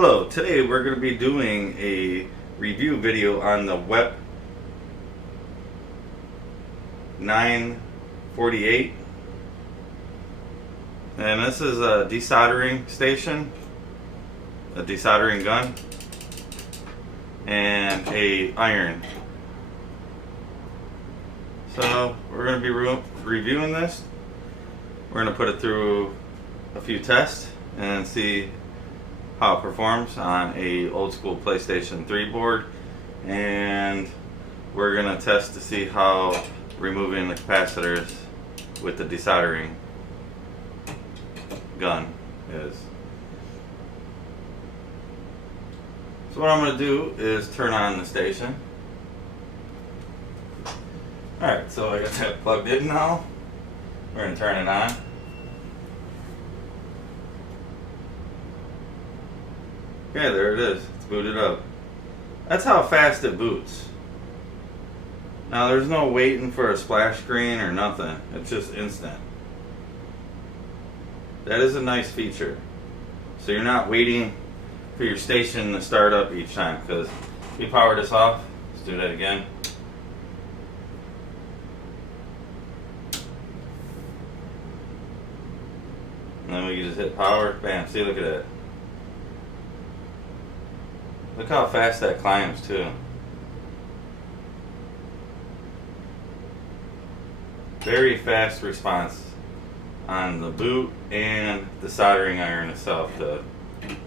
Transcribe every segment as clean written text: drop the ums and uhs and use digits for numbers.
Hello, today we're going to be doing a review video on the WEP 948, and this is a desoldering station, a desoldering gun, and a iron. So we're going to be reviewing this. We're going to put it through a few tests and see how it performs on a old school PlayStation 3 board, and we're going to test to see how removing the capacitors with the desoldering gun is. So what I'm going to do is turn on the station. Alright, so I got that plugged in now. We're going to turn it on. Okay, there it is. It's booted up. That's how fast it boots. Now there's no waiting for a splash screen or nothing. It's just instant. That is a nice feature. So you're not waiting for your station to start up each time, because if you power this off, let's do that again. And then we can just hit power, bam, see, look at that. Look how fast that climbs too. Very fast response on the boot and the soldering iron itself, to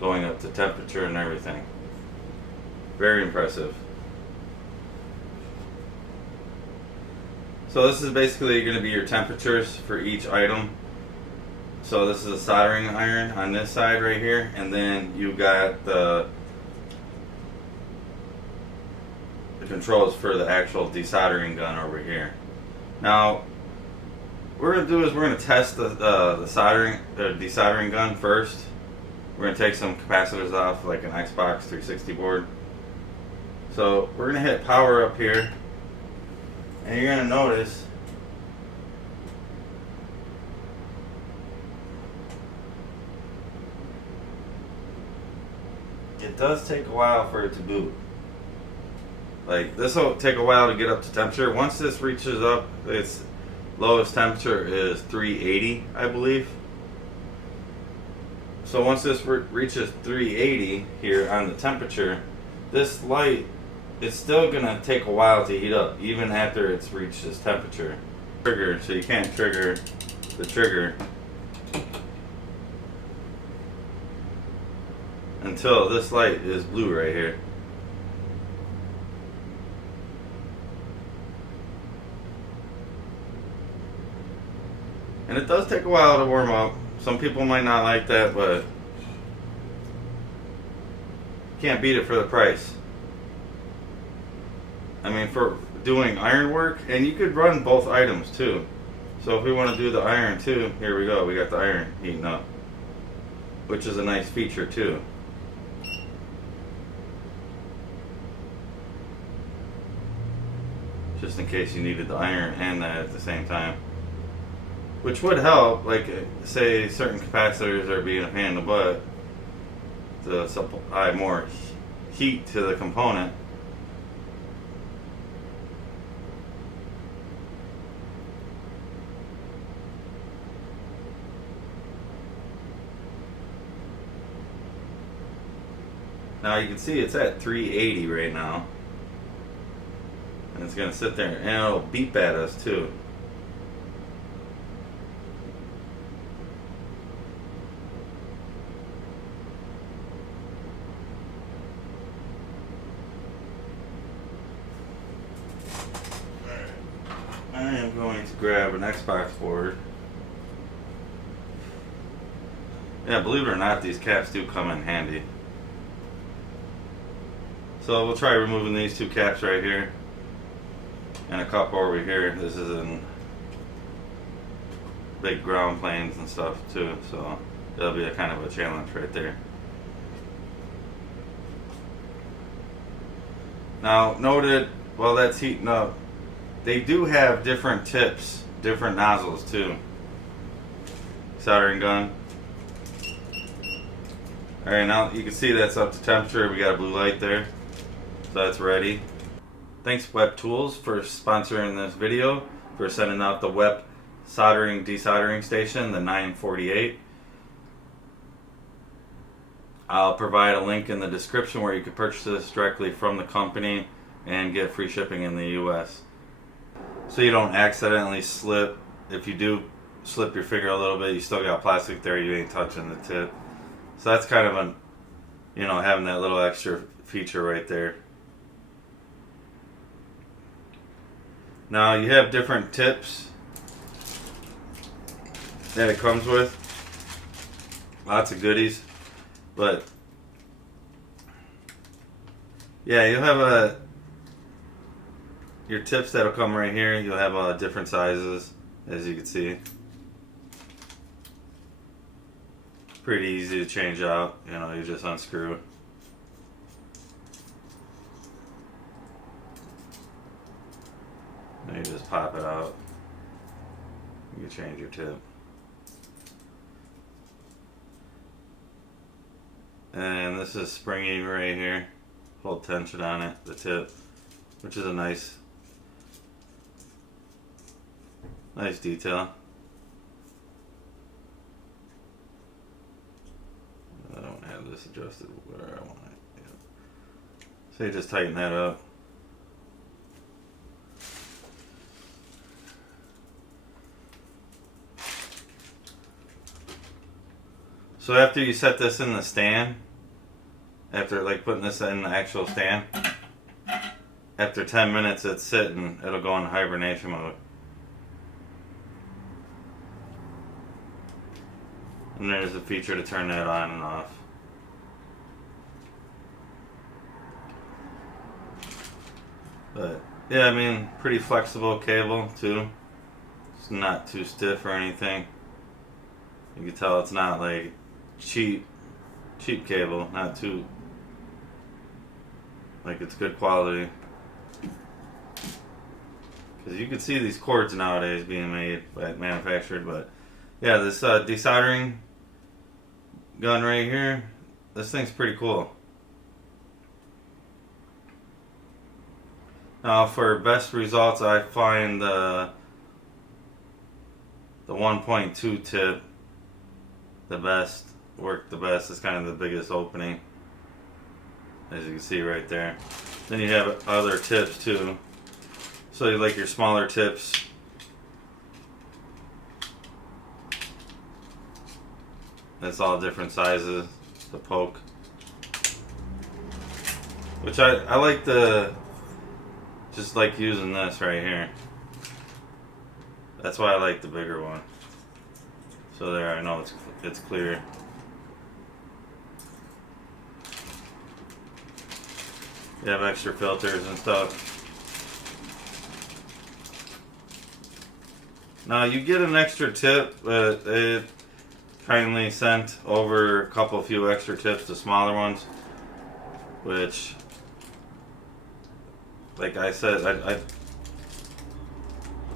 going up to temperature and everything. Very impressive. So this is basically going to be your temperatures for each item. So this is a soldering iron on this side right here, and then you got the controls for the actual desoldering gun over here. Now, what we're going to do is we're going to test the desoldering gun first. We're going to take some capacitors off, like an Xbox 360 board. So we're going to hit power up here, and you're going to notice it does take a while for it to boot. Like, this will take a while to get up to temperature. Once this reaches up, its lowest temperature is 380, I believe. So once this reaches 380 here on the temperature, this light is still going to take a while to heat up, even after it's reached this temperature. Trigger, so you can't trigger the trigger until this light is blue right here. And it does take a while to warm up. Some people might not like that, but can't beat it for the price. I mean, for doing iron work, and you could run both items too. So if we want to do the iron too, here we go. We got the iron heating up, which is a nice feature too. Just in case you needed the iron and that at the same time. Which would help, like, say certain capacitors are being a pain in the butt to supply more heat to the component. Now you can see it's at 380 right now. And it's going to sit there and it'll beep at us too. I am going to grab an Xbox board. Yeah, believe it or not, these caps do come in handy. So we'll try removing these two caps right here, and a couple over here. This is in big ground planes and stuff too, so that'll be a kind of a challenge right there. Now, noted while that's heating up, they do have different tips, different nozzles too. Soldering gun. Alright, now you can see that's up to temperature. We got a blue light there. So that's ready. Thanks WEP Tools for sponsoring this video, for sending out the WEP Soldering Desoldering Station, the 948. I'll provide a link in the description where you can purchase this directly from the company and get free shipping in the US. So you don't accidentally slip. If you do slip your finger a little bit, you still got plastic there, you ain't touching the tip. So that's kind of a, you know, having that little extra feature right there. Now you have different tips that it comes with. Lots of goodies. But yeah, you'll have your tips that'll come right here. You'll have different sizes, as you can see. Pretty easy to change out. You know, you just unscrew. And you just pop it out. You can change your tip. And this is springy right here. Hold tension on it, the tip, which is a nice detail. I don't have this adjusted where I want it. Yeah. So you just tighten that up. So after you set this in the stand, after like putting this in the actual stand, after 10 minutes it's sitting, it'll go in hibernation mode. And there's a feature to turn that on and off. But yeah, I mean, pretty flexible cable too. It's not too stiff or anything. You can tell it's not like cheap cable, not too, like, it's good quality. Because you can see these cords nowadays being made, manufactured. But yeah, this desoldering gun right here, this thing's pretty cool. Now for best results, I find the 1.2 tip the best. Work the best. It's kind of the biggest opening, as you can see right there. Then you have other tips too. So you like your smaller tips. It's all different sizes to poke. Which I like just like using this right here. That's why I like the bigger one. So there, I know it's clear. You have extra filters and stuff. Now you get an extra tip, but it kindly sent over a few extra tips, the smaller ones, which, like I said, I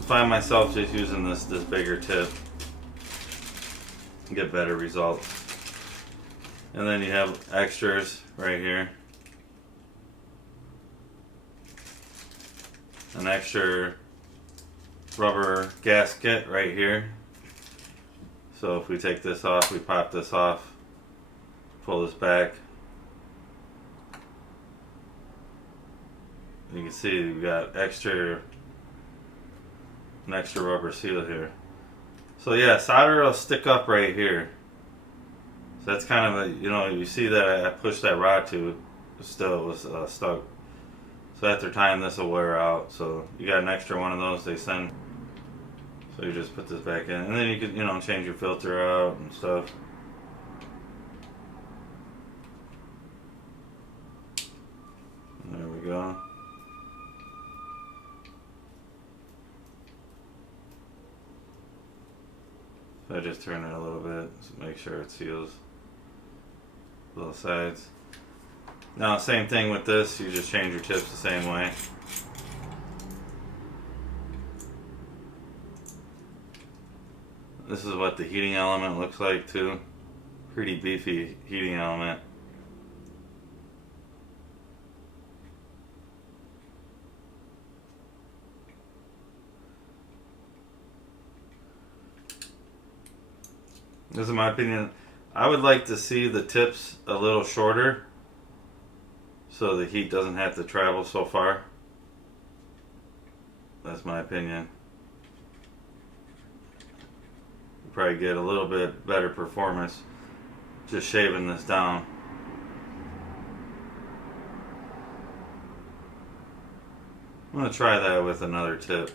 find myself just using this bigger tip and get better results. And then you have extras right here. An extra rubber gasket right here. So if we take this off, we pop this off, pull this back. You can see we've got an extra rubber seal here. So yeah, solder will stick up right here. So that's kind of you see that I pushed that rod to, still it was stuck. So after time, this will wear out. So you got an extra one of those they send. So you just put this back in, and then you could change your filter out and stuff. There we go. So I just turn it a little bit to make sure it seals both sides. Now same thing with this, you just change your tips the same way. This is what the heating element looks like too, Pretty beefy heating element. This is my opinion. I would like to see the tips a little shorter so the heat doesn't have to travel so far. That's my opinion. You'll probably get a little bit better performance just shaving this down. I'm going to try that with another tip.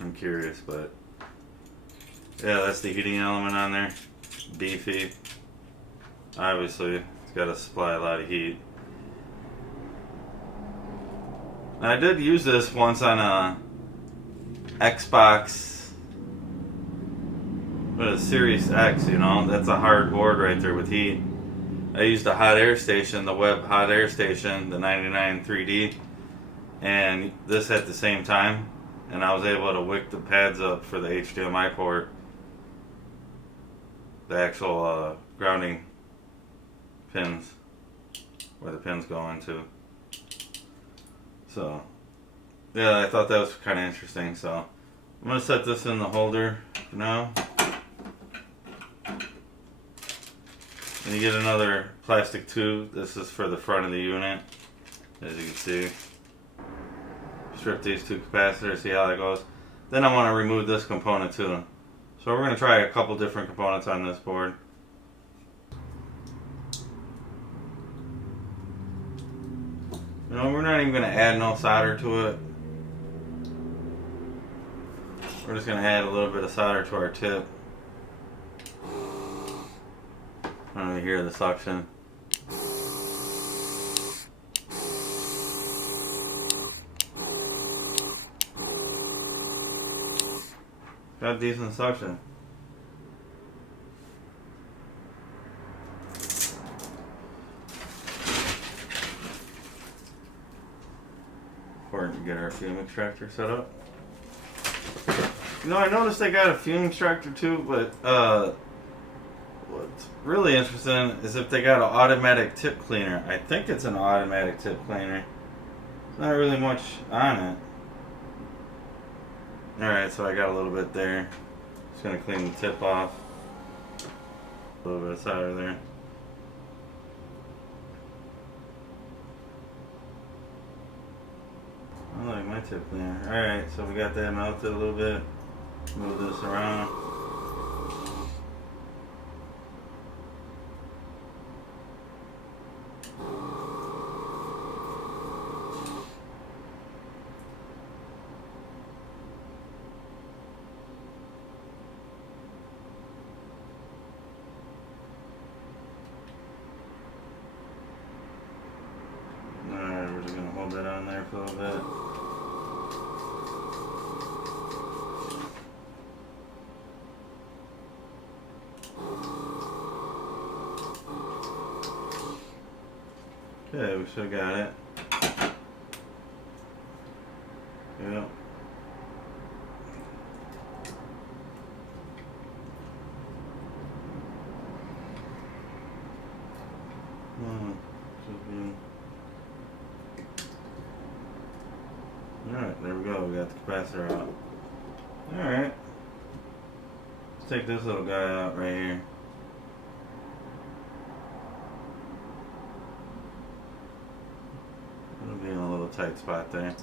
I'm curious, but yeah, that's the heating element on there. Beefy. Obviously, it's got to supply a lot of heat. Now, I did use this once on a Xbox, but a Series X, you know, that's a hard board right there with heat. I used a hot air station, the WEP hot air station, the 99 3D, and this at the same time, and I was able to wick the pads up for the HDMI port. The actual grounding pins, where the pins go into. So, yeah, I thought that was kind of interesting. So, I'm going to set this in the holder for now. And you get another plastic tube. This is for the front of the unit, as you can see. Strip these two capacitors, see how that goes. Then I want to remove this component too. So we're going to try a couple different components on this board. You know, we're not even going to add no solder to it. We're just going to add a little bit of solder to our tip. I don't even hear the suction. Got decent suction. Important to get our fume extractor set up. You know, I noticed they got a fume extractor too, but what's really interesting is if they got an automatic tip cleaner. I think it's an automatic tip cleaner. There's not really much on it. Alright, so I got a little bit there. Just gonna clean the tip off. A little bit of solder there. I like my tip cleaner. Alright, so we got that melted a little bit. Move this around. Alright, we're just gonna hold that on there for a little bit. Okay, we still got it. Yep. Alright, there we go. We got the capacitor out. Alright. Let's take this little guy out right here. It'll be in a little tight spot there.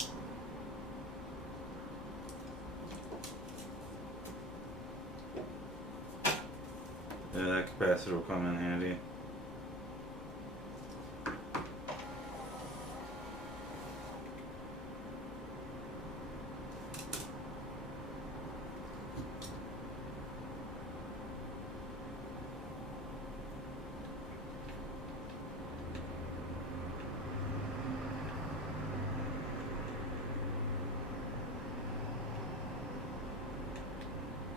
Yeah, that capacitor will come in handy.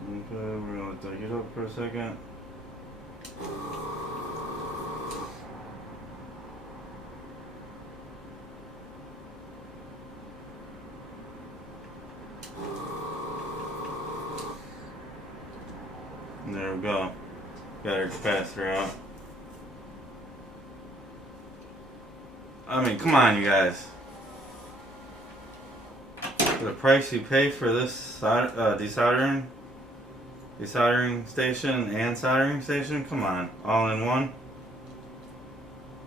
Okay, we're going to take it up for a second. And there we go. Got our capacitor out. I mean, come on, you guys. The price you pay for this desoldering station and soldering station, come on, all in one.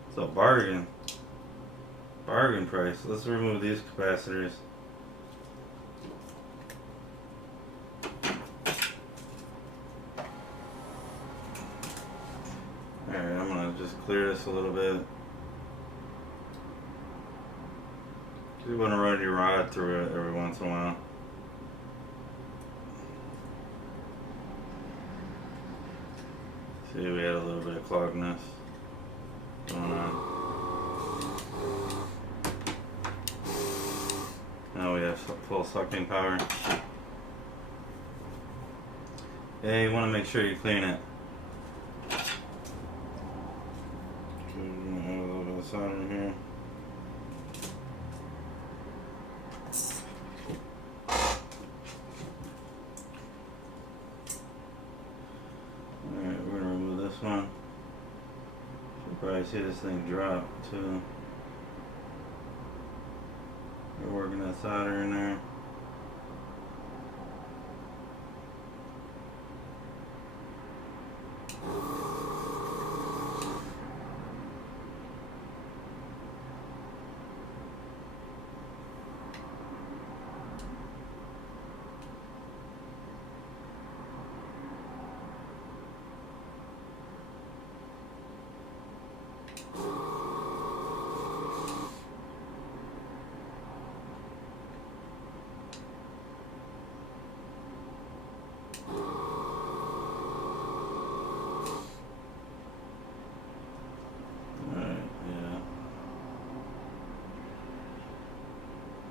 It's a bargain. Bargain price. Let's remove these capacitors. Alright, I'm gonna just clear this a little bit. You want to run your rod through it every once in a while. See, we had a little bit of cloggedness going on. Now we have full sucking power. Yeah, you want to make sure you clean it. Add a little bit of solder in here. Alright, we're gonna remove this one. You'll probably see this thing drop too. We're working that solder in there.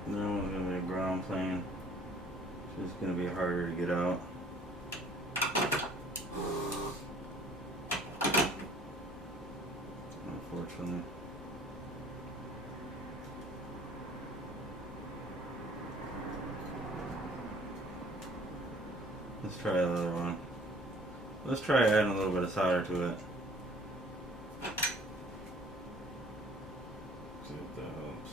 Then we're going to be a ground plane. It's just going to be harder to get out. Unfortunately. Let's try the other one. Let's try adding a little bit of solder to it. See if that helps.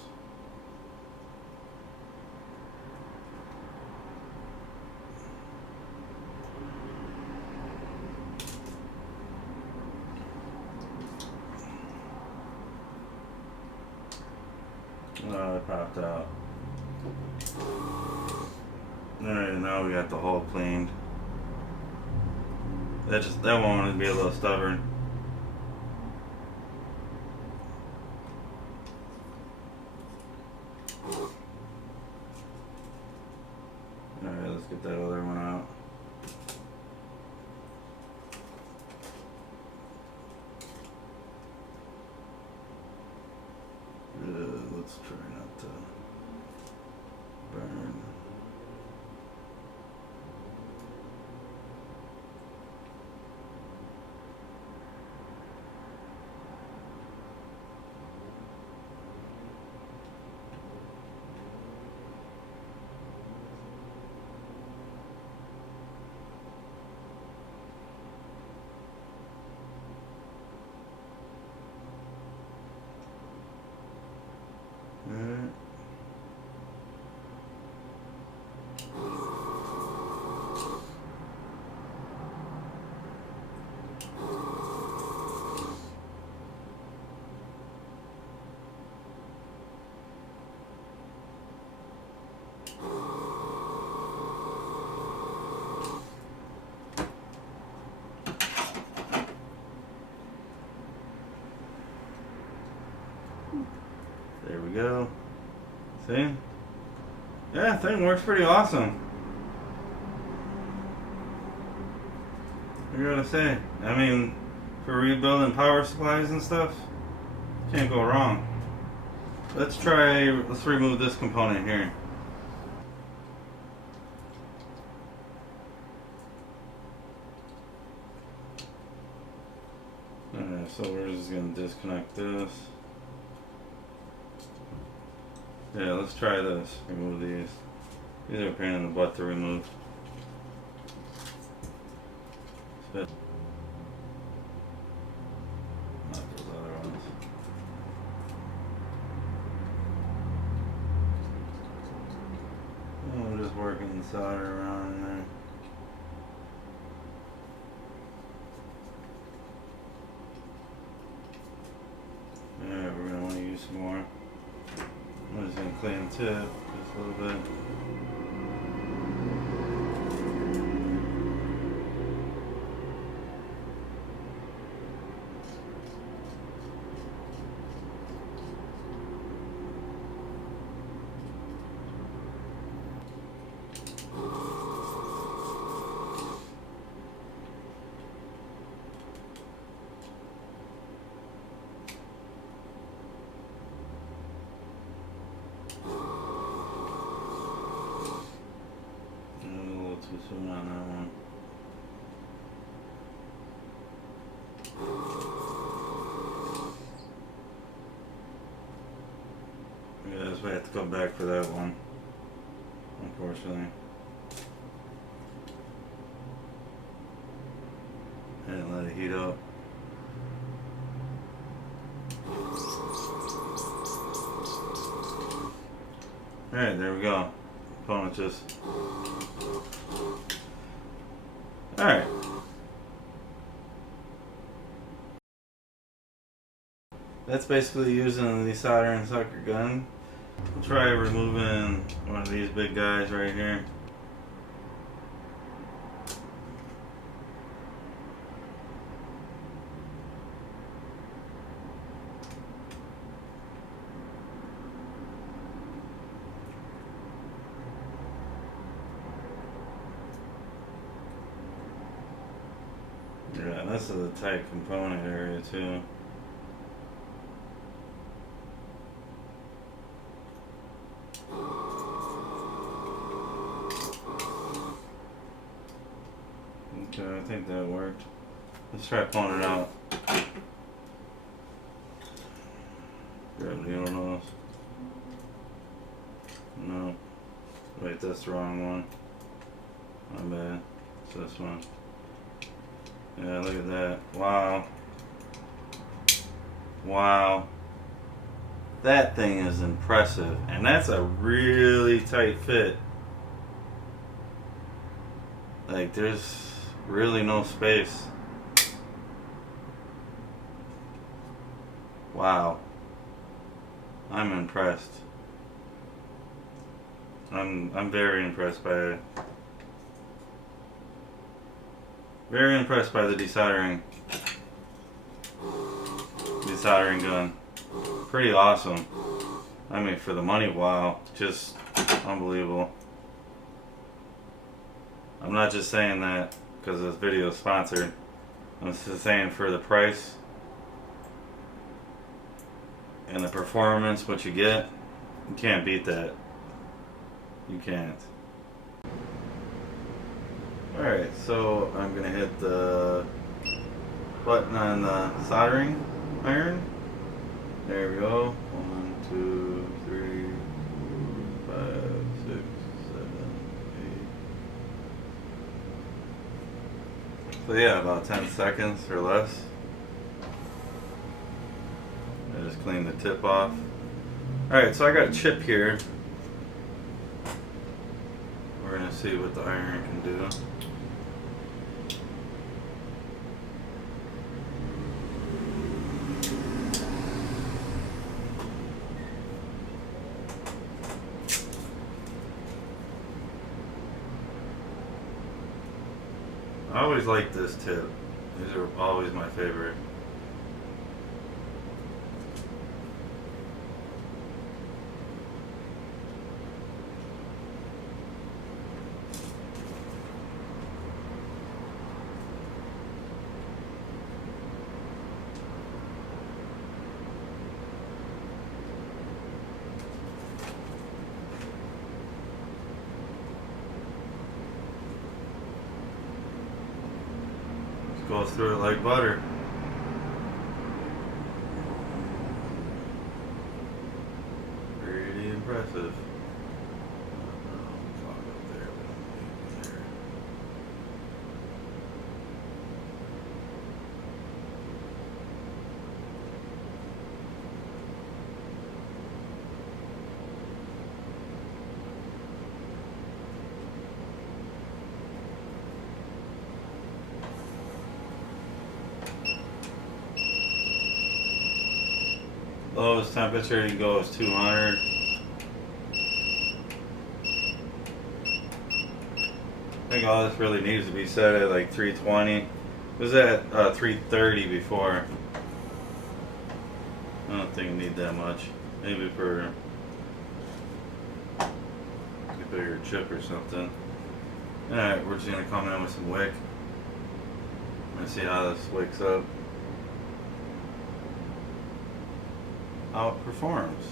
Oh, it popped out. Alright, now we got the hole cleaned. That one would be a little stubborn. Alright, let's get that other one out. Let's try not to burn. Alright. There we go. See? Yeah, thing works pretty awesome. What do you gotta say? I mean, for rebuilding power supplies and stuff, can't go wrong. Let's remove this component here. Alright, so we're just gonna disconnect this. Yeah, let's try this. Remove these. These are a pain in the butt to remove. working the solder around in there. Alright, we're going to want to use some more. I'm just going to clean the tip just a little bit. Too soon on that one. Yes, we have to come back for that one, unfortunately. I didn't let it heat up. Alright, there we go. Component just... Alright. That's basically using the desoldering sucker gun. We'll try removing one of these big guys right here. Yeah, this is a tight component area too. Okay, I think that worked. Let's try pulling it out. Grab the needle nose. No. Wait, that's the wrong one. My bad. It's this one. Yeah, look at that. Wow. Wow. That thing is impressive. And that's a really tight fit. Like, there's really no space. Wow. I'm impressed. I'm very impressed by it. Very impressed by the desoldering gun. Pretty awesome. I mean, for the money, wow. Just unbelievable. I'm not just saying that because this video is sponsored. I'm just saying for the price and the performance, what you get, you can't beat that. You can't. Alright, so I'm gonna hit the button on the soldering iron. There we go. 1, 2, 3, 5, 6, 7, 8. So yeah, about 10 seconds or less. I just clean the tip off. Alright, so I got a chip here. We're gonna see what the iron can do. I always like this tip. These are always my favorite. Goes through it like butter. Pretty impressive. lowest temperature you can go is 200. I think all this really needs to be set at like 320. It was at 330 before. I don't think you need that much. Maybe for a bigger chip or something. Alright, we're just going to come in with some wick. Let's see how this wicks up. How it performs.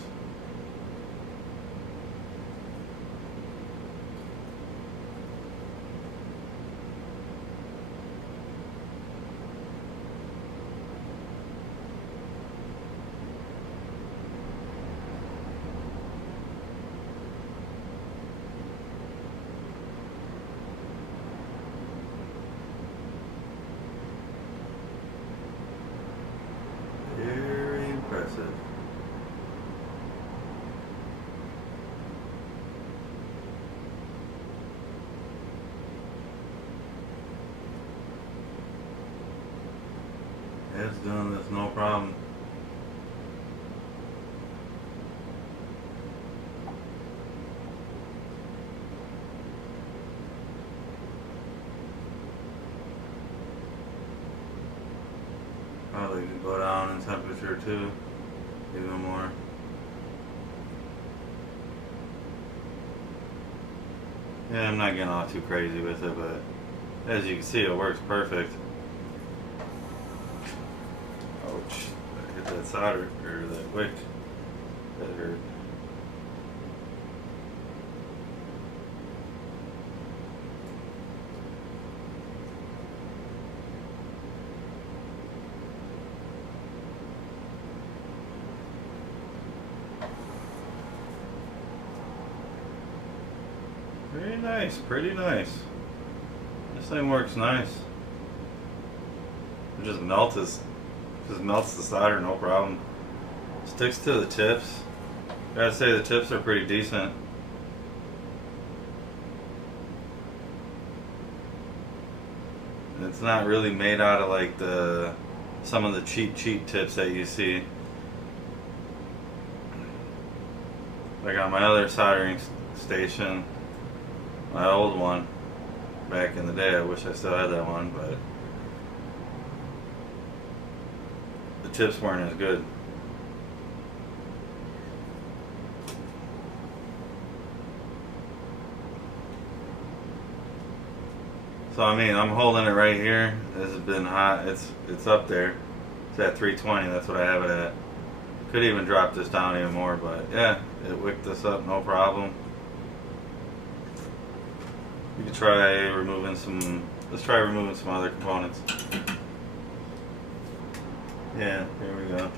Very impressive. It's done this, no problem. Probably could go down in temperature too, even more. Yeah, I'm not getting all too crazy with it, but as you can see, it works perfect. Ouch, I hit that solder, or that wick. That hurt. Very nice, pretty nice. This thing works nice. It just melts the solder, no problem. Sticks to the tips. Gotta say the tips are pretty decent. It's not really made out of like some of the cheap tips that you see. Like on my other soldering station, my old one, back in the day, I wish I still had that one, but the tips weren't as good. So I mean, I'm holding it right here. This has been hot. It's up there. It's at 320. That's what I have it at. Could even drop this down even more, but yeah, it wicked this up, no problem. You could try removing some. Let's try removing some other components. Yeah, here we go.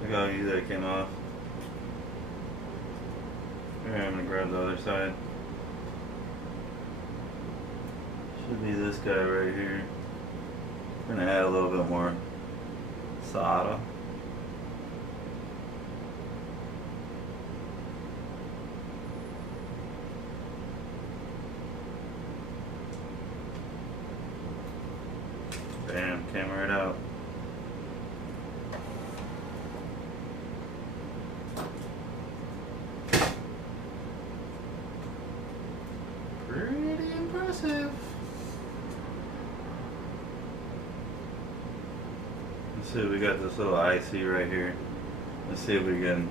Look how easy that came off. Alright, I'm gonna grab the other side. Should be this guy right here. We're gonna add a little bit more solder. Bam, came right out. Pretty impressive. Let's see, we got this little IC right here. Let's see if we can.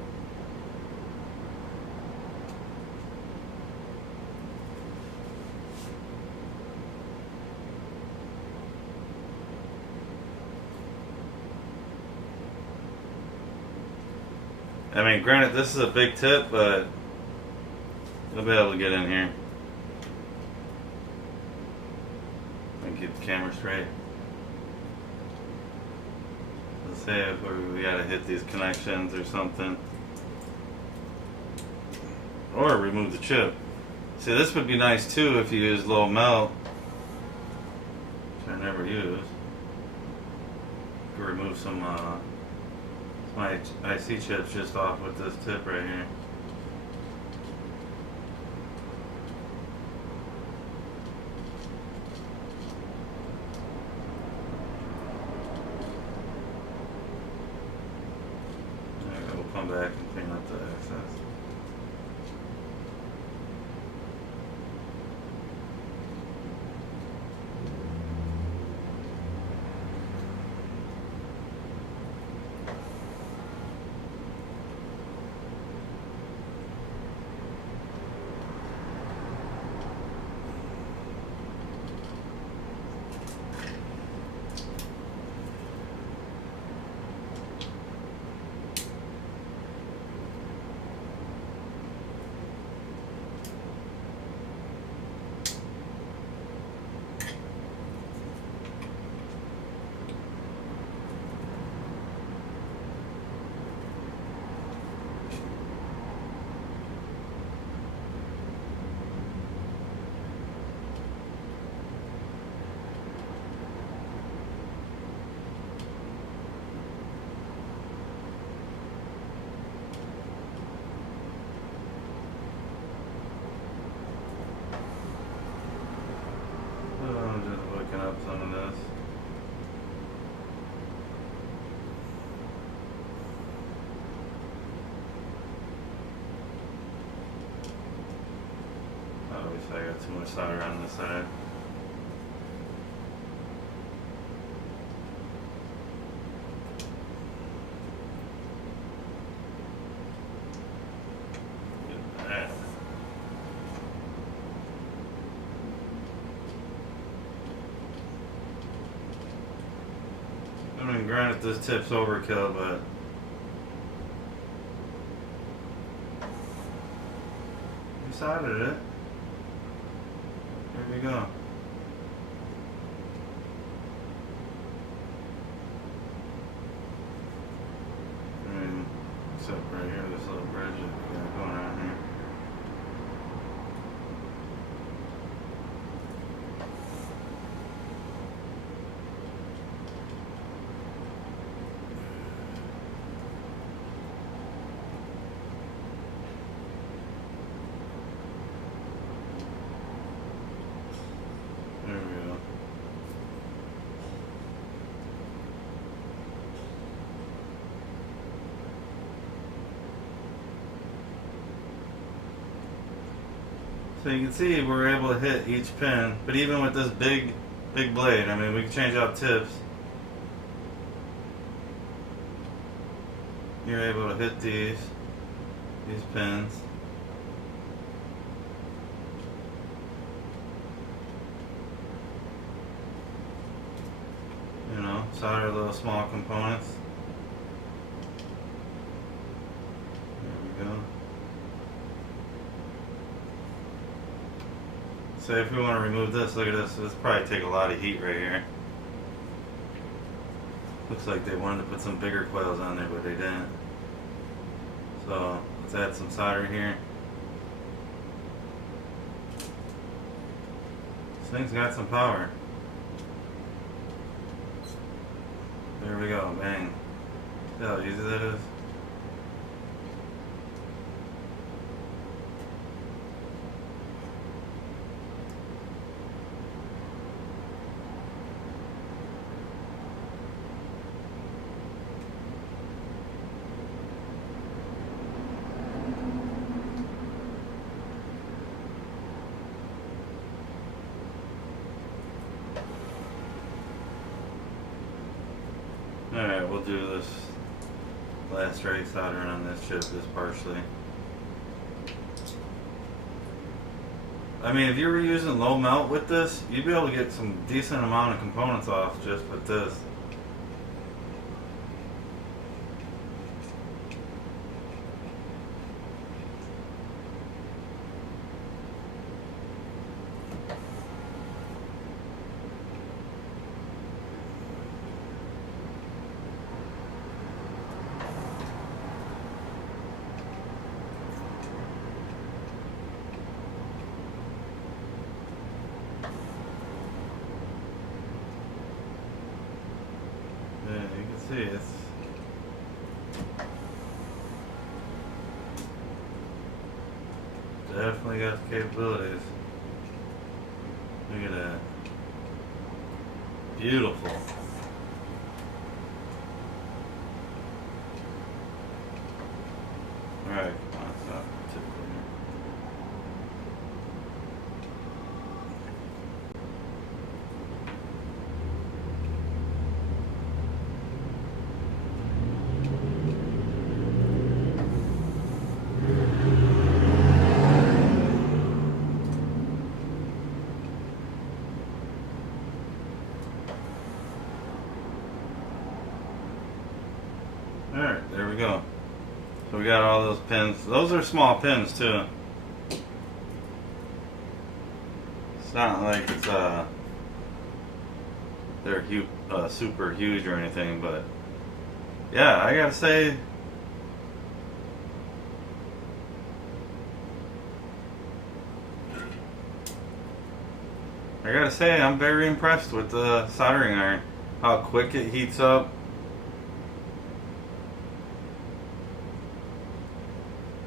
I mean, granted, this is a big tip, but you'll be able to get in here and keep the camera straight. Let's say if we gotta hit these connections or something, or remove the chip. See, this would be nice too if you use low melt, which I never use. You could remove some my IC chips just off with this tip right here. back and clean up the excess. I'm just looking up some of this. Obviously I got too much solder on this side. Get that. I mean, granted this tip's overkill, but we soldered it. Here we go. I mean, except right here, this little bridge that we got going on here. There we go. So you can see we're able to hit each pin, but even with this big blade, I mean, we can change out tips. You're able to hit these pins. You know, solder little small components. There we go. So if we want to remove this, look at this. This probably take a lot of heat right here. Looks like they wanted to put some bigger coils on there, but they didn't. So let's add some solder here. This thing's got some power. There we go, bang. See how easy that is? Alright, we'll do this last ray soldering on this chip just partially. I mean, if you were using low melt with this, you'd be able to get some decent amount of components off just with this. Yeah, you can see it's definitely got the capabilities. Look at that. Beautiful. Alright, there we go. So we got all those pins. Those are small pins too. It's not like it's they're super huge or anything, but yeah, I gotta say, I'm very impressed with the soldering iron. How quick it heats up.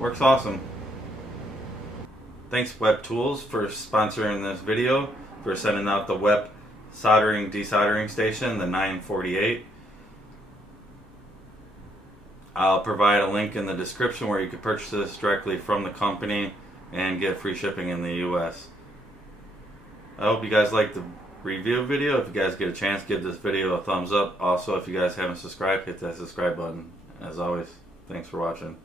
Works awesome. Thanks WEP Tools for sponsoring this video, for sending out the WEP soldering desoldering station, the 948. I'll provide a link in the description where you can purchase this directly from the company and get free shipping in the US. I hope you guys liked the review video. If you guys get a chance, give this video a thumbs up. Also, if you guys haven't subscribed, hit that subscribe button. As always, thanks for watching.